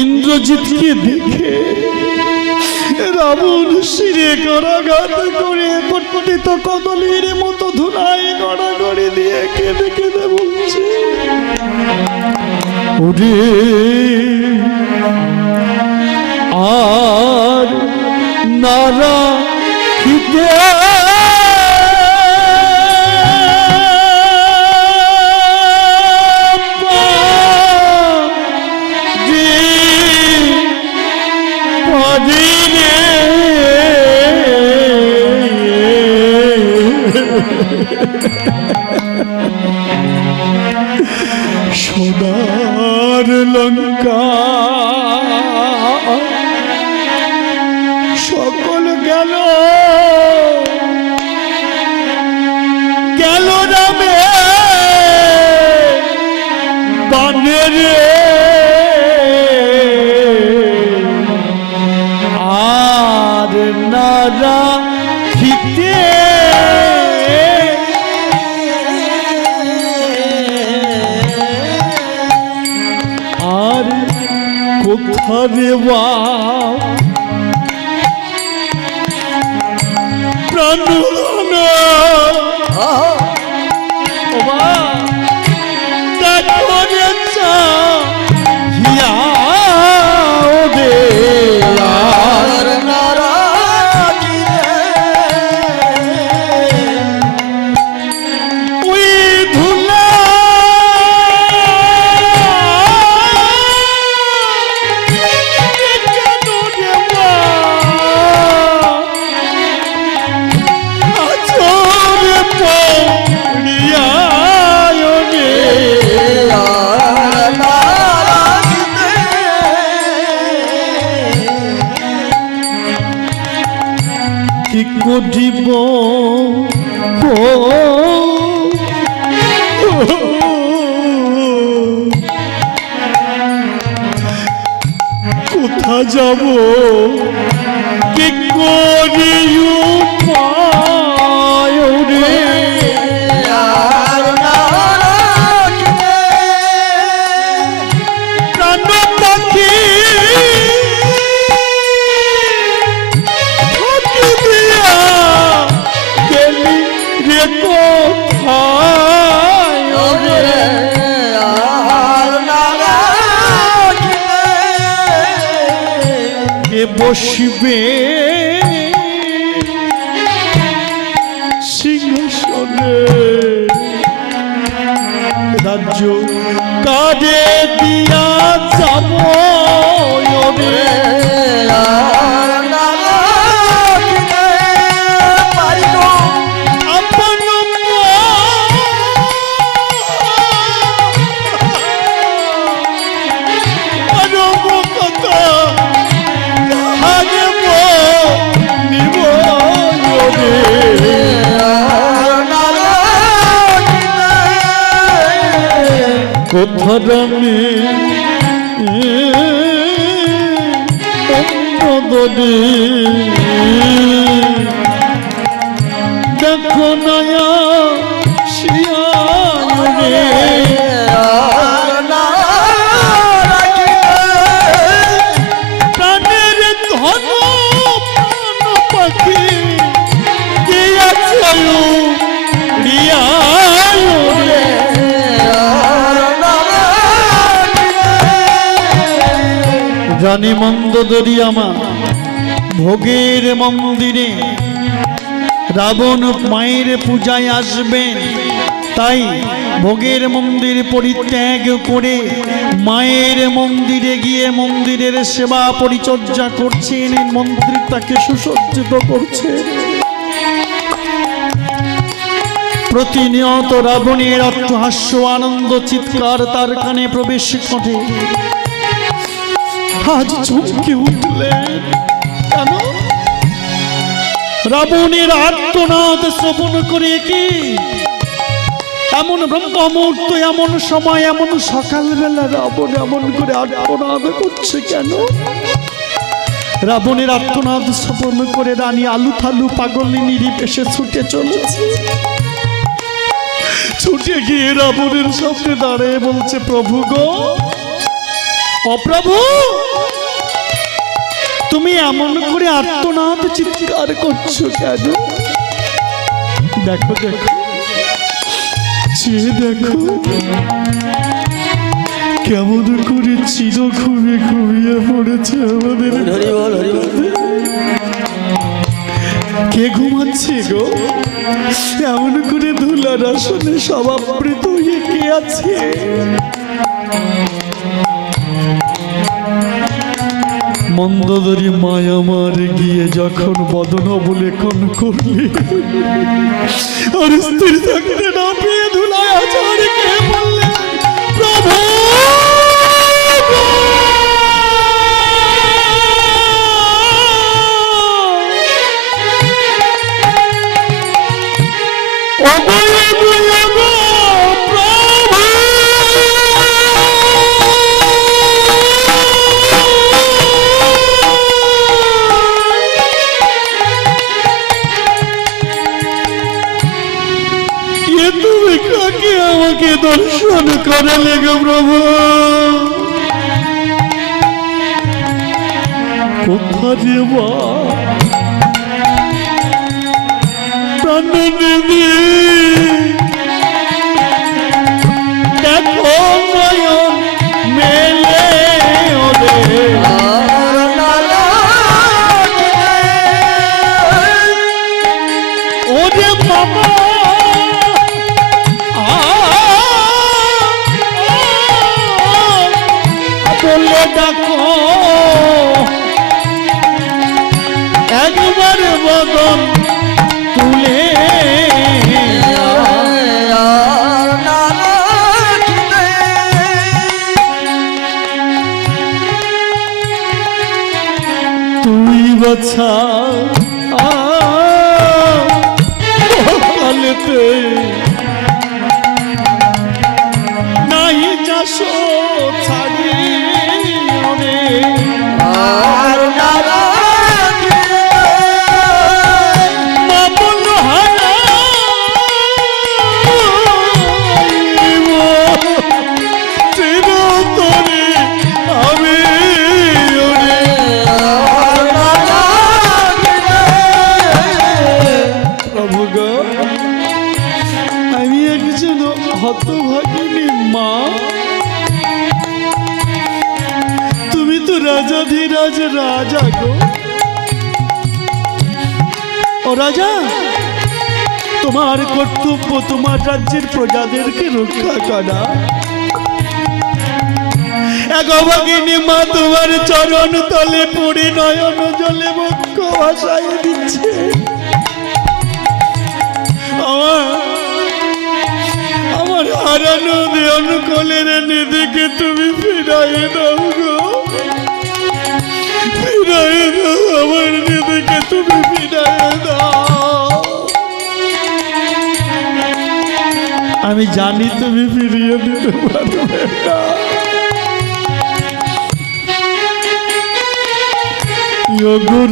ইন্দ্রজিৎকে দেখে রাবণ শিরে করাঘাত করে কটকটিত কদলীর মতো ধুলাই গড়াগড়ি দিয়ে কেঁদে কেঁদে বলছে, ওরে আর নারা খিদে সোনার লঙ্কা সকল গেল গেল নামে বানের আর নারা খিতে কোথারে প্রাণ দিব কোথা যাব কি করি উপায় রে প্রাণ পাখি বসবে সিংহাসনে রাজ্য কাজে দিয়া যাব রে কোথারামে অন্যদনে দেখো নয়া শিয়ারে প্রাণের ধন প্রাণ পাখি দিয়াছে রিয়া জানি মন্দোদরি আমার ভোগের মন্দিরে রাবণ মায়ের পূজায় আসবেন, তাই ভোগের মন্দির পরিত্যাগ করে মায়ের মন্দিরে গিয়ে মন্দিরের সেবা পরিচর্যা করছেন, মন্দিরটাকে সুসজ্জিত করছেন। প্রতিনিয়ত রাবণের অট্টহাস্য আনন্দ চিৎকার তার কানে প্রবেশ ঘটে। আজ চমকে উঠলেন কেন? রাবণের আর্তনাদ শ্রবণ করে কি এমন ব্রহ্ম মুহূর্ত, এমন সময়, এমন সকালবেলা রাবণ এমন করে আর্তনাদ করছে কেন? রাবণের আর্তনাদ শ্রবণ করে রানী আলু থালু পাগলিনীর বেশে ছুটে চলেছে। ছুটে গিয়ে রাবণের সামনে দাঁড়িয়ে বলছে, প্রভু গো, ও প্রভু, তুমি এমন করে আর্তনাদ চিৎকার করছো কেন? দেখো দেখো, চেয়ে দেখো কেমন করে চির ঘুমিয়ে ঘুমিয়ে পড়েছে আমাদের। কে ঘুমাচ্ছে গো? এমন করে ধুলার আসনে সবাবৃত হয়ে কে আছে? মন্দোদরী মায় আমার গিয়ে যখন বদন অবলেখন করলি, আর স্ত্রী থাকতে না পেয়ে ধুলায় আচারকে বললেন, প্রভু আমাকে দর্শন করে লেগে প্রভু, কোথায় বা প্রাণনিধি দেখো নয়ন মেলে ওরে, ওরে বাবা বলে ডাকো একবার বদন তুলে, তুই বাছা কালেতে নাই যাসো ছাড়ি হতভাগিনী মা। তুমি তো রাজাধিরাজ রাজা গো। ও রাজা, তোমার কর্তব্য তোমার রাজ্যের প্রজাদেরকে রক্ষা করা। একভাগিনী মা তোমার চরণ তলে পড়ে নয়ন জলে বক্ষ ভাসায় দিচ্ছে। আমার হারানো দেওয়ান কোলের নিধিকে তুমি ফিরাই দাও গো, ফিরাই দাও, আমার নিধিকে তুমি ফিরাই দাও। আমি জানি তুমি ফিরিয়ে দিতে পারবে না।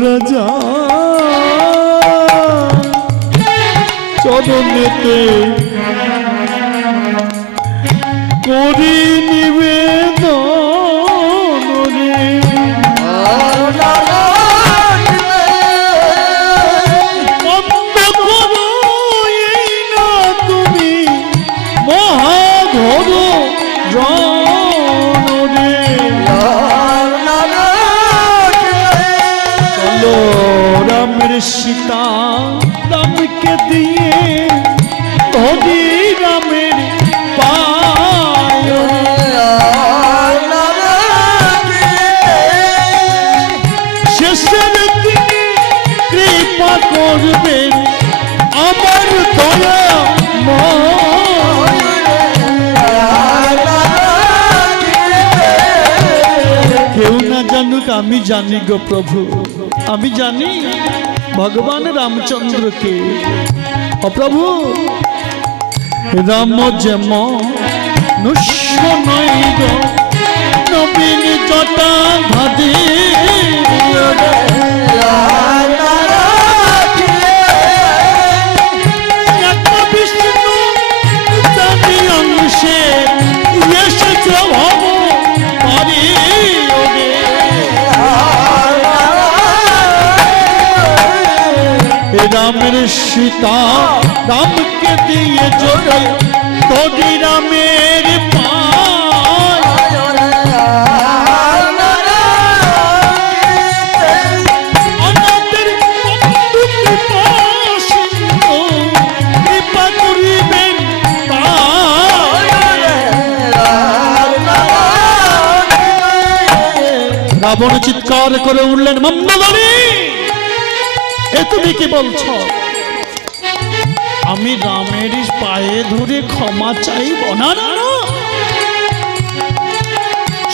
রাজা চরণেতে করি নিবেদন রে, বন্ধ করো এই না তুমি মহাঘোর জন রে। চলো রামের সীতা রামকে দিয়ে ধরি রামের শেষের দিনে কৃপা করবেন আমার দয়া কেউ না জানুক, আমি জানি গো প্রভু, আমি জানি ভগবান রামচন্দ্রকে। ও প্রভু, রাম যেম নুষ্য নয় গো, নবীন জটা ভাদে বিষ্ণু জানি অংশে এসেছ ভব পারি রামের সীতা রামকে দিয়ে জোরে তোরি রামের রাবণ চিৎকার করে উঠলেন, মন্দোদরী এ তুমি কি বলছো? আমি রামের পায়ে ধরে ক্ষমা চাইব না?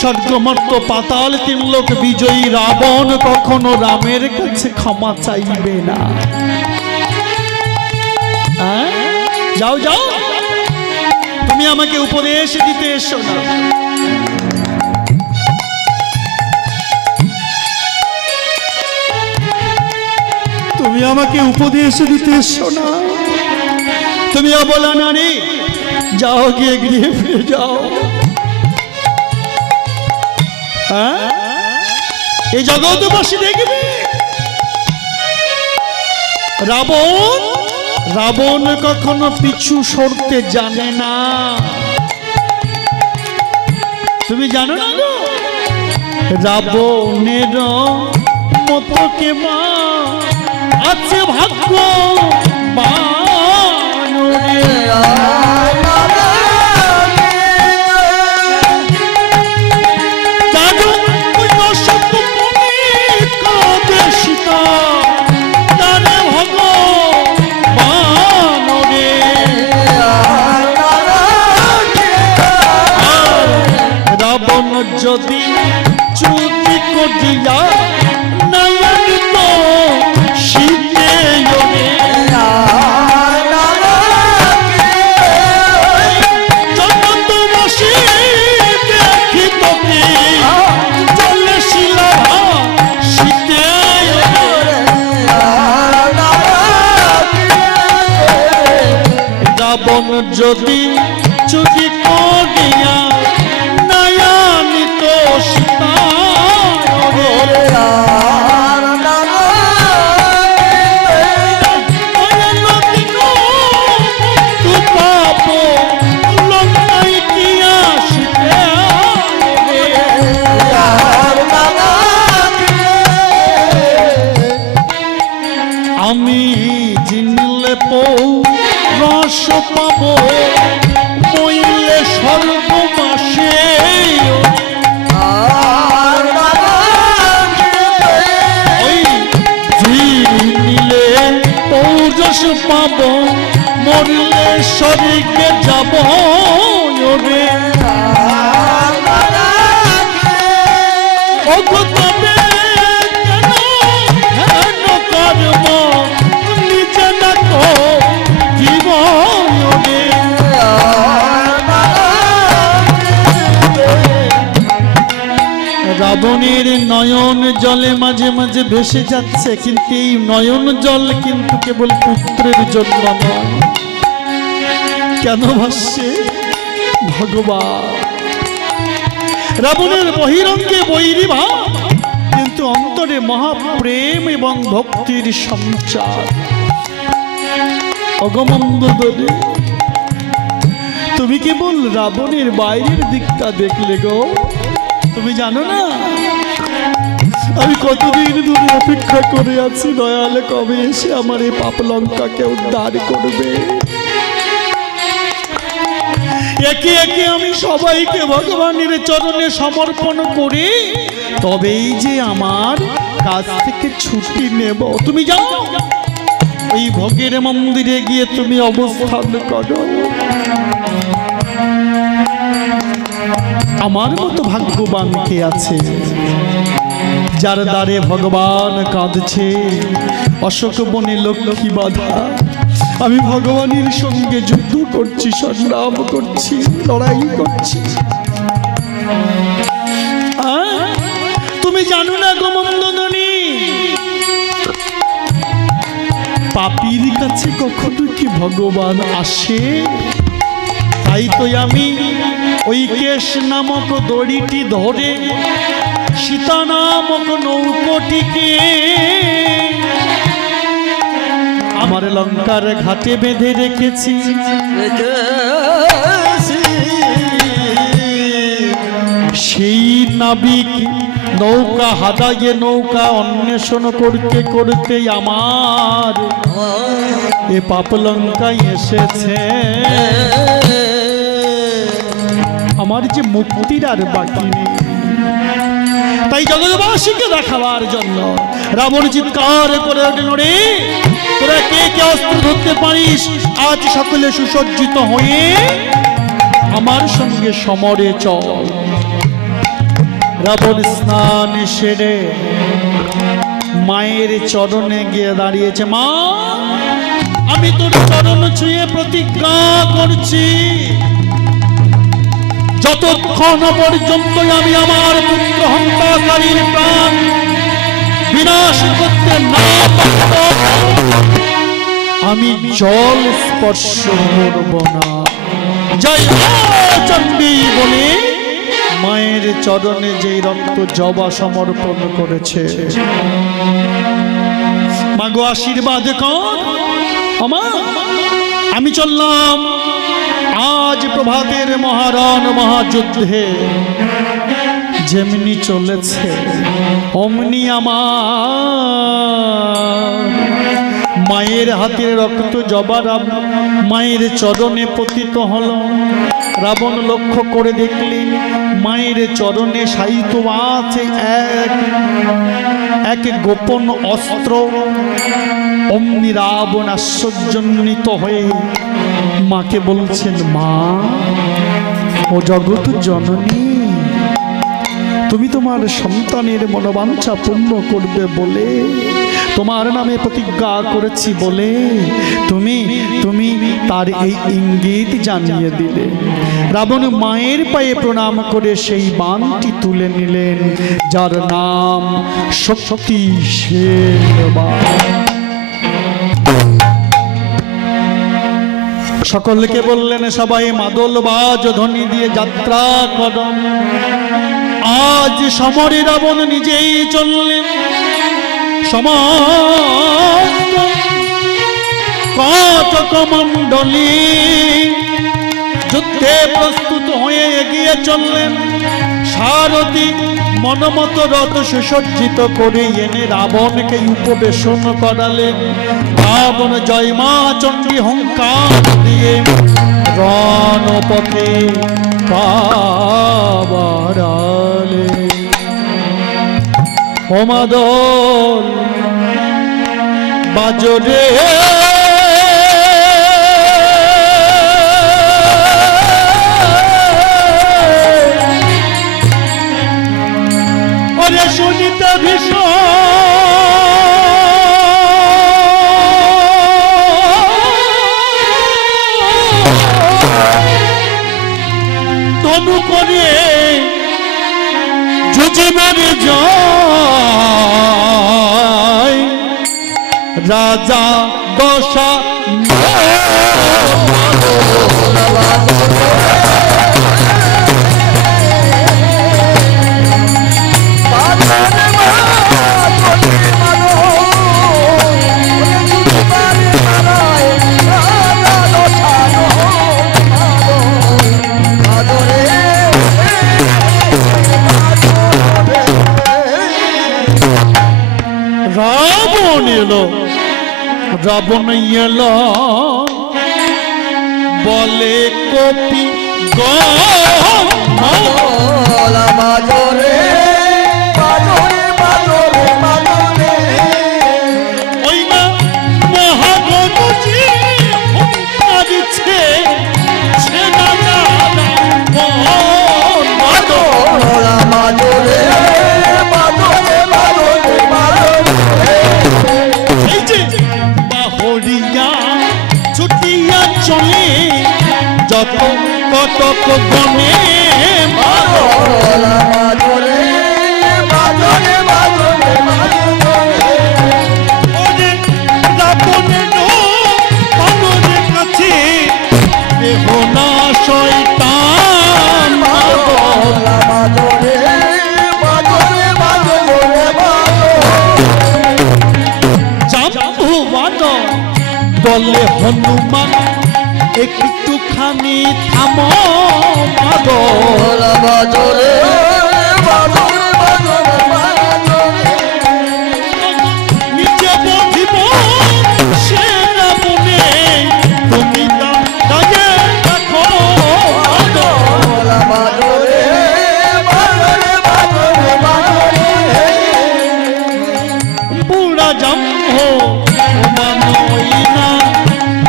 স্বর্গমর্ত পাতাল তিনলোক বিজয়ী রাবণ কখনো রামের কাছে ক্ষমা চাইবে না। যাও যাও, তুমি আমাকে উপদেশ দিতে এসো না। তুমি আমাকে উপদেশ দিতে এসো না। তুমি অবলা নারী, যাও গিয়ে গৃহে ফিরে যাও। এই জগৎবাসী দেখবে রাবণ কখনো পিছু সরতে জানে না। তুমি জানো না রাবণের মতো কে মা আছে ভাগ্য রাবণ যদি চুরি করিয়া যদি চুরি করিয়া নয়নিত সীতা আমি জিনলে রস পাবো মইলে স্বর্গ মাসে নিলে পৌরস পাবো মরলে স্বর্গে যাব রে অগতবে কেন কর্ম নিজে না কো রাবণের নয়ন জলে মাঝে মাঝে ভেসে যাচ্ছে, কিন্তু এই নয়ন জল কিন্তু কেবল পুত্রের জন্য নয়। কেন ভাসছে? ভগবান রাবণের বহিরঙ্গে বৈরী ভাব, কিন্তু অন্তরে মহাপ্রেম এবং ভক্তির সঞ্চার। অগমন্দোদরী তুমি কেবল রাবণের বাইরের দিকটা দেখলে গো। তুমি জানো না আমি কতদিন ধরে অপেক্ষা করে আছি দয়াল কবে এসে আমার এই পাপ লঙ্কাকে উদ্ধার করবে। একে একে আমি সবাইকে ভগবানের চরণে সমর্পণ করি, তবেই যে আমার কাছ থেকে ছুটি নেব। তুমি যাও ওই ভোগের মন্দিরে গিয়ে তুমি অবস্থান করো। আমার মতো ভাগ্যবান কে আছে যার দ্বারে ভগবান কাঁদছে, অশোক বনে লক্ষ্মী বাধা। আমি ভগবানের সঙ্গে যুদ্ধ করছি, সংগ্রাম করছি, লড়াই করছি। তুমি জানো না গোমন্দনী, পাপীর কাছে কখনো কি ভগবান আসে? তাই তো আমি ওই কেশ নামক দড়িটি ধরে সীতা নামক নৌকোটিকে তোমার লঙ্কার ঘাটে বেঁধে রেখেছি। সেই নাবিক নৌকা হাদাইয়ে নৌকা অন্বেষণ করতে করতে আমার এ পাপলঙ্কায় এসেছে। আমার যে মুক্তির আর বাকি নেই, তাই জগৎবাসীকে দেখাবার জন্য রাবণ চিৎকার করে উঠল, রে তোরা কে কে অস্ত্র ধরতে পারিস, আজ সকলে সুসজ্জিত হয়ে আমার সঙ্গে সমরে চল। রাবণ স্নান সেরে মায়ের চরণে গিয়ে দাঁড়িয়েছে। মা, আমি তোর চরণ ছুঁয়ে প্রতিজ্ঞা করছি, যতক্ষণ পর্যন্ত আমি আমার পুত্র হত্যাকারীর প্রাণ বিনাশ করতে না পারব, আমি জল স্পর্শ করব না। জয় চণ্ডী বলে মায়ের চরণে যেই রক্ত জবা সমর্পণ করেছে। মাগো আশীর্বাদ কর আমার, আমি চললাম আজ প্রভাতের মহারণ মহাযুদ্ধে। যেমনি চলেছে অমনি আমার মায়ের হাতের রক্ত জবা মায়ের চরণে পতিত হল। রাবণ লক্ষ্য করে দেখলেন মায়ের চরণে শায়িত আছে এক গোপন অস্ত্র। অমনি রাবণ আশ্চর্যান্বিত হয়ে মাকে বলছেন, মা ও জগৎ জননী, তুমি তোমার সন্তানের মনোবাঞ্ছা পূর্ণ করবে বলে, তোমার নামে প্রতিজ্ঞা করেছি বলে তুমি তুমি তার এই ইঙ্গিত জানিয়ে দিলে। রাবণ মায়ের পায়ে প্রণাম করে সেই বাণটি তুলে নিলেন, যার নাম শক্তিশীল বাণ। সকলকে বললেন, সবাই মাদল বাজ ধ্বনি দিয়ে যাত্রা করুন। আজ সমরে রাবণ নিজেই চললেন। সমস্ত কটকমণ্ডলী যুদ্ধে প্রস্তুত হয়ে এগিয়ে চললেন। সারথী মনমত রথ সুসজ্জিত করে এনে রাবণকে উপবেশন করালেন। রাবণ জয় মা চণ্ডী হুঙ্কার দিয়ে রণপথে পাবারালে। ও মাদল বাজরে ওরে শুনিতে ভীষণ ধনু করে যুজিবারে জয় রাজা দশা রাবণ এলো বলে কপি বাজরে বাজরে বাজরে বাজরে ওই না মহাগণজি হুঙ্কারিছে সেনা বাজরে বাজরে চলে যত কতক গনে বাজরে বাজরে বাজরে ওরে রাবণের পানের কাছে দেহ না শয়তান বাজরে বাজরে বাজরে জাম্বুবান বলে হনুমান একটুখানি থামো মাগো বাজরে নিচে বধিব সে না মনে তুমি দাঁড়িয়ে দেখো বুড়া জম্ভ মানইনা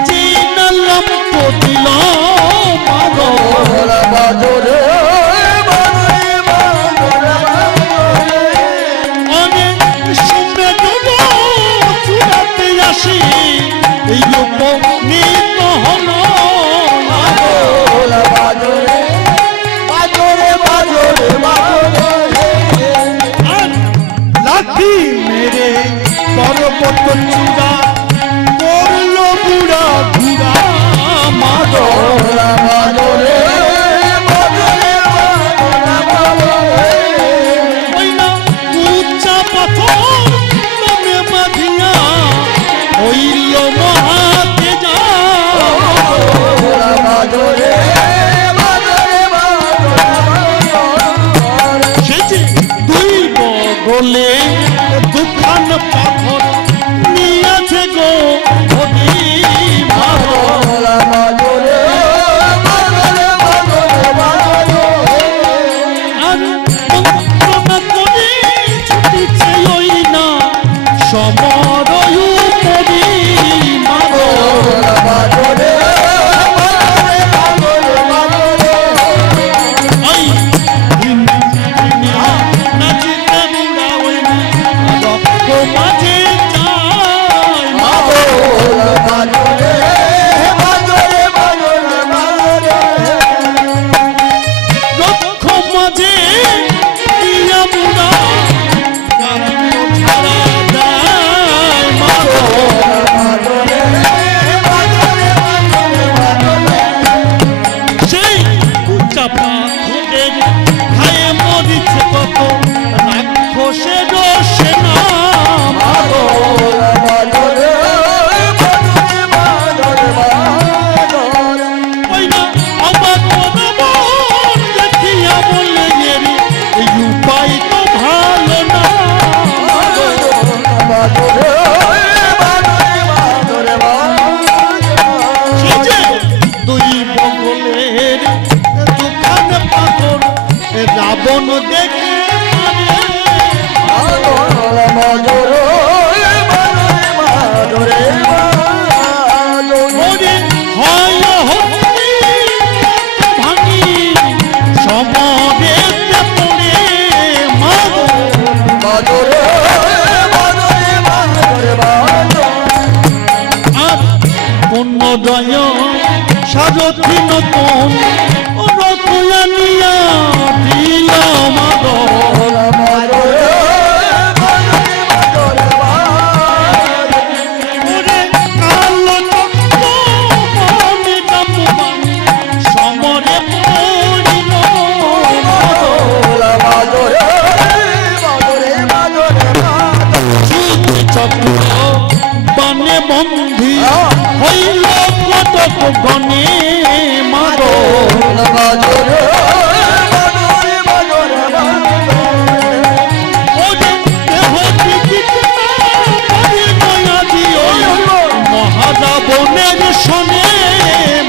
চিনলম পতিল মাগো বাজরে অনেক শুনে দেব চূড়াতে আসি এই উপনীত হল বাজরে বাজরে বাজরে আর লাঠি মেরে পর্বত চূড়া করল বুড়া ঘুরা মাগো বাজরে ওই না উচ্চা পাথর নামে বাঁধিয়া হইল মহাতে যা বাজরে সেজে দুই বগলে দুখান পাথর নিয়েছে গো হরি মাগো আর মন্ত্রণা করে ছুটিছে ওই না সমরয় উপরি মাগো ওই নাচিতে বুড়া ওই না রক্ত মাঝে যায় মাগো রক্ষ মাঝে দিয়া বুড়া কান্দ ছাড়া দেয় মাগো সেই উচ্চা পাথরের ঘায়ে মরিছে কত রাক্ষসের সেনা মাগো ওই না অবাক মন দেখিয়া বললে এরি এই উপায় তো ভালো না মাগো সেজে দুই বগলের দুখান পাথর রাবণ দেখে ওরে হয় হস্তি ভাঙি সমবেতে পড়ে মাগো আর পুণ্যদয় সারথি নতুন রতুয়া নিয়া দিল মাগো ওরে কালো চক্র মনে কামমান সমরে পড়িল মাগো যুদ্ধ চক্র বনে বন্ধি হইল কতক গণে মাগো ওরে দেহ টিকিতে পারি নয়াজি ওই মহারাবণের শনে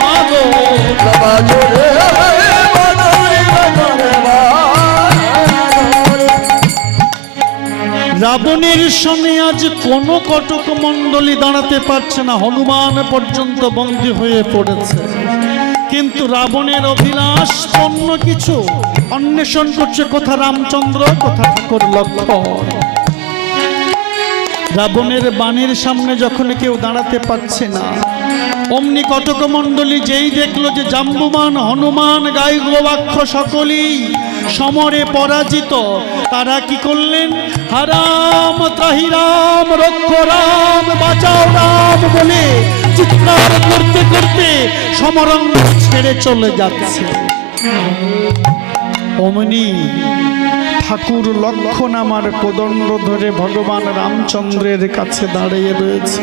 মাগো রাবণের সঙ্গে আজ কোনো কটক মণ্ডলী দাঁড়াতে পারছে না, হনুমান পর্যন্ত বন্দী হয়ে পড়েছে। কিন্তু রাবণের অভিলাষ অন্য কিছু, অন্বেষণ করছে কোথা রামচন্দ্র, কোথা ঠাকুর লক্ষ্মণ। রাবণের বাণীর সামনে যখন কেউ দাঁড়াতে পারছে না, অমনি কটক মণ্ডলী যেই দেখলো যে জাম্বুমান হনুমান গাই গোবাক্ষ সকলেই সমরে পরাজিত, তারা কি করলেন, হারাম ত্রাহি রাম, রক্ষ রাম, বাঁচাও রাম বলে চিৎকার করতে করতে সমরঙ্গ ছেড়ে চলে যাচ্ছে। অমনি ঠাকুর লক্ষণ আমার কোদণ্ড ধরে ভগবান রামচন্দ্রের কাছে দাঁড়িয়ে রয়েছে।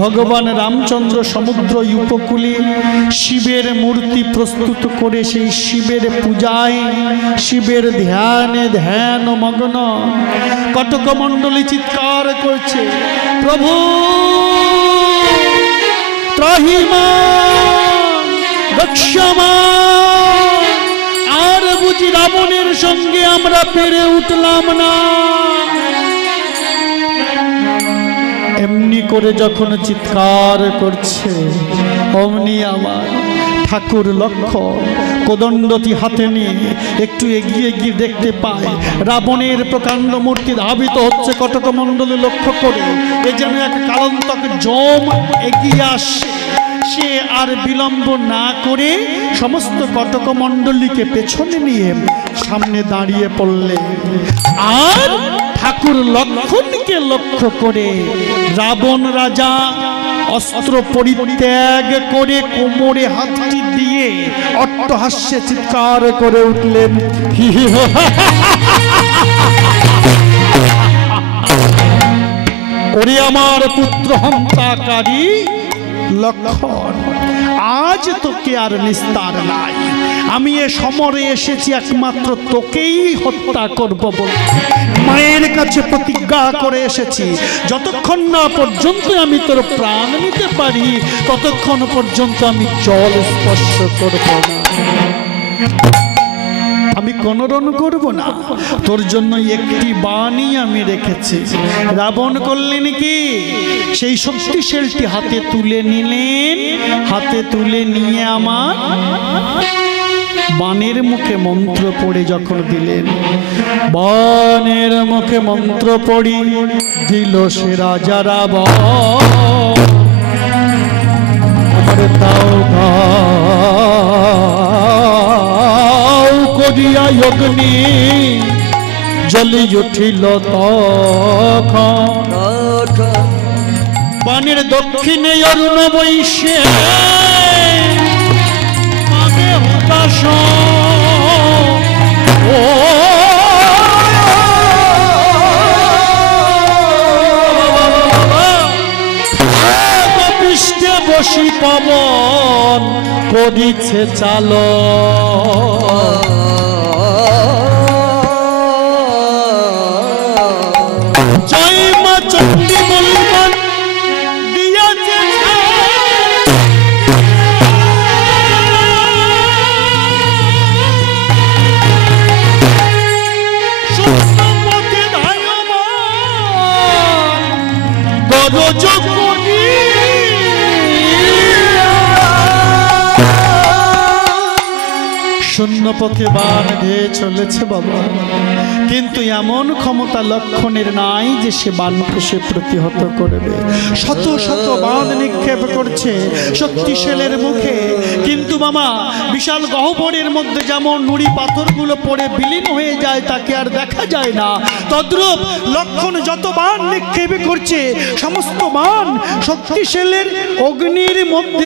ভগবান রামচন্দ্র সমুদ্র উপকূলে শিবের মূর্তি প্রস্তুত করে সেই শিবের পূজায় শিবের ধ্যানে ধ্যান মগ্ন। কটকমণ্ডলী চিৎকার করছে, প্রভু ত্রাহিমাম রক্ষামাম। আর বুঝি রাবণের সঙ্গে আমরা পেরে উঠলাম না। এমনি করে যখন চিৎকার করছে, অমনি আমার ঠাকুর লক্ষণ কোদণ্ডটি হাতে নিয়ে একটু এগিয়ে গিয়ে দেখতে পায় রাবণের প্রকাণ্ড মূর্তি ধাবিত হচ্ছে কটকমণ্ডলী লক্ষ্য করে। এ যেন এক কালন্তক যম এগিয়ে আসে। সে আর বিলম্ব না করে সমস্ত কটকমণ্ডলীকে পেছনে নিয়ে সামনে দাঁড়িয়ে পড়লেন। আর ঠাকুর লক্ষণকে লক্ষ্য করে রাবণ রাজা অস্ত্র পরিত্যাগ করে কোমরে হাতটি দিয়ে অট্টহাস্যে চিৎকার করে উঠলেন, ওরে আমার পুত্র হন্তাকারী লক্ষণ, আজ তোকে আর নিস্তার নাই। আমি এ সমরে এসেছি একমাত্র তোকেই হত্যা করব বলে। মায়ের কাছে প্রতিজ্ঞা করে এসেছি, যতক্ষণ না পর্যন্ত আমি তোর প্রাণ নিতে পারি ততক্ষণ পর্যন্ত আমি জল স্পর্শ করব না, আমি কোন রণ করব না। তোর জন্য একটি বাণী আমি রেখেছি। রাবণ করলেন কি, সেই শক্তিশালীটি হাতে তুলে নিলেন। হাতে তুলে নিয়ে আমার বাণের মুখে মন্ত্র পড়ে যখন দিলেন, বাণের মুখে মন্ত্র পড়ি দিল সে রাজা রাবণ। আমার দাও দাও করিয়া অগ্নি জ্বলি উঠিল তখন। বাণের দক্ষিণে অরুণ বৈশে পৃষ্ঠে বসি পবন করিছে চালো। জয় মা চণ্ডী বলবান দিয়াছে শূন্য পথে বান ধেয়ে চলেছে বাবা, কিন্তু এমন ক্ষমতা লক্ষণের নাই যে সে বানকে সে প্রতিহত করবে। শত শত বান নিক্ষেপ করছে শক্তিশালের মুখে, কিন্তু বাবা বিশাল গহ্বরের মধ্যে যেমন নুড়ি পাথরগুলো পড়ে বিলীন হয়ে যায় তাকে আর দেখা যায় না, তদ্রূপ লক্ষণ যত বান নিক্ষেপ করছে সমস্ত বান শক্তিশালের অগ্নির মধ্যে